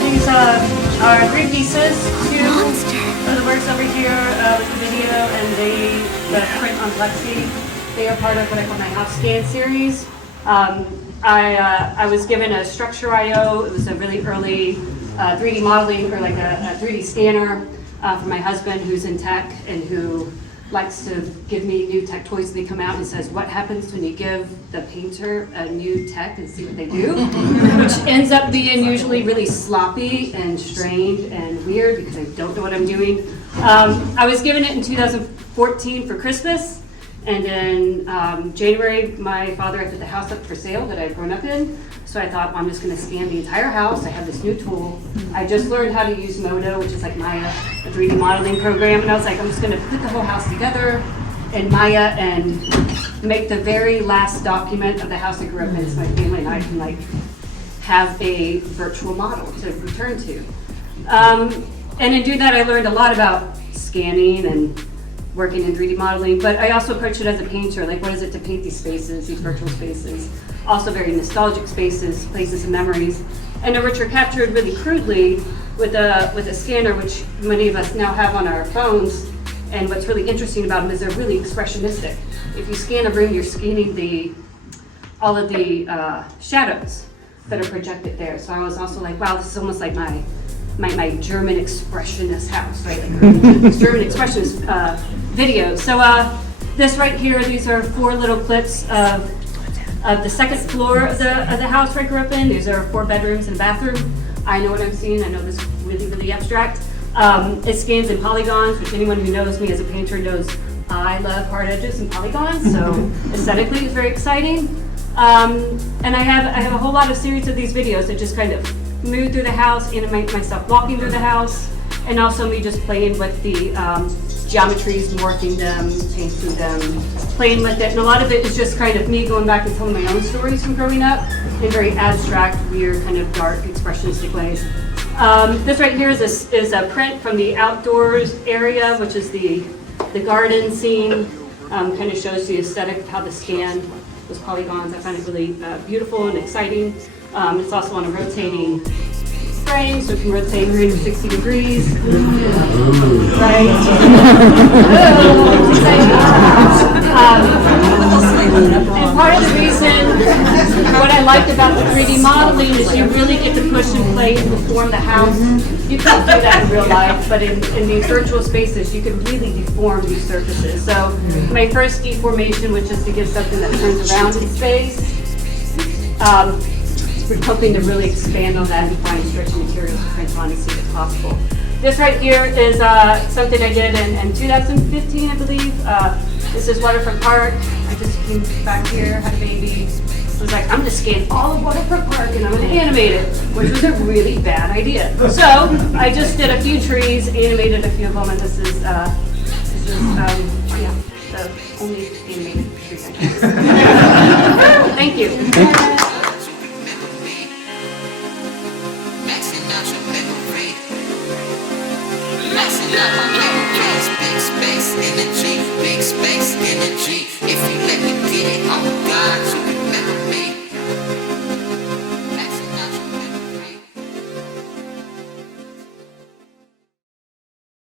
here. These are 3 pieces. 2 are the works over here with the video, and the print on Plexi. They are part of what I call my house scan series. I was given a structure IO. It was a really early 3D modeling, or like a 3D scanner from my husband, who's in tech and who likes to give me new tech toys. They come out and says, what happens when you give the painter a new tech and see what they do? Which ends up being usually really sloppy and strange and weird because I don't know what I'm doing. I was given it in 2014 for Christmas. And in January, my father had put the house up for sale that I'd grown up in. So I thought, well, I'm just going to scan the entire house. I have this new tool. I just learned how to use Modo, which is like Maya, a 3D modeling program. And I was like, I'm just going to put the whole house together in Maya and make the very last document of the house I grew up in, so my family and I can like have a virtual model to return to. And in doing that, I learned a lot about scanning and working in 3D modeling, but I also approached it as a painter, like what is it to paint these spaces, these virtual spaces, also very nostalgic spaces, places and memories, and which are captured really crudely with a scanner, which many of us now have on our phones. And what's really interesting about them is they're really expressionistic. If you scan a room, you're scanning all of the shadows that are projected there. So I was also like, wow, this is almost like my German expressionist house, right? Like German expressionist video. So this right here, these are 4 little clips of the second floor of the house where I grew up in. These are 4 bedrooms and a bathroom. I know what I'm seeing. I know this is really, really abstract. It scans in polygons, which anyone who knows me as a painter knows I love hard edges and polygons. So aesthetically, it's very exciting. And I have a whole lot of series of these videos that just kind of move through the house, animate myself walking through the house, and also me just playing with the geometries, morphing them, painting them, playing with it. And a lot of it is just kind of me going back and telling my own stories from growing up in very abstract, weird, kind of dark, expressionistic ways. This right here is a print from the outdoors area, which is the garden scene. Kind of shows the aesthetic of how the scan, those polygons. I find it really beautiful and exciting. It's also on a rotating frame, so it can rotate 360 degrees. Right? And part of the reason, what I liked about the 3D modeling is you really get to push and play and deform the house. You can't do that in real life, but in these virtual spaces, you can really deform these surfaces. So my first deformation was just to give something that turns around in space. We're hoping to really expand on that and find stretchy materials to print on and see what's possible. This right here is something I did in 2015, I believe. This is Waterfront Park. I just came back here, had a baby. I was like, I'm just scanning all of Waterfront Park and I'm going to animate it, which was a really bad idea. So I just did a few trees, animated a few of them, and this is the only animated tree I did. Thank you.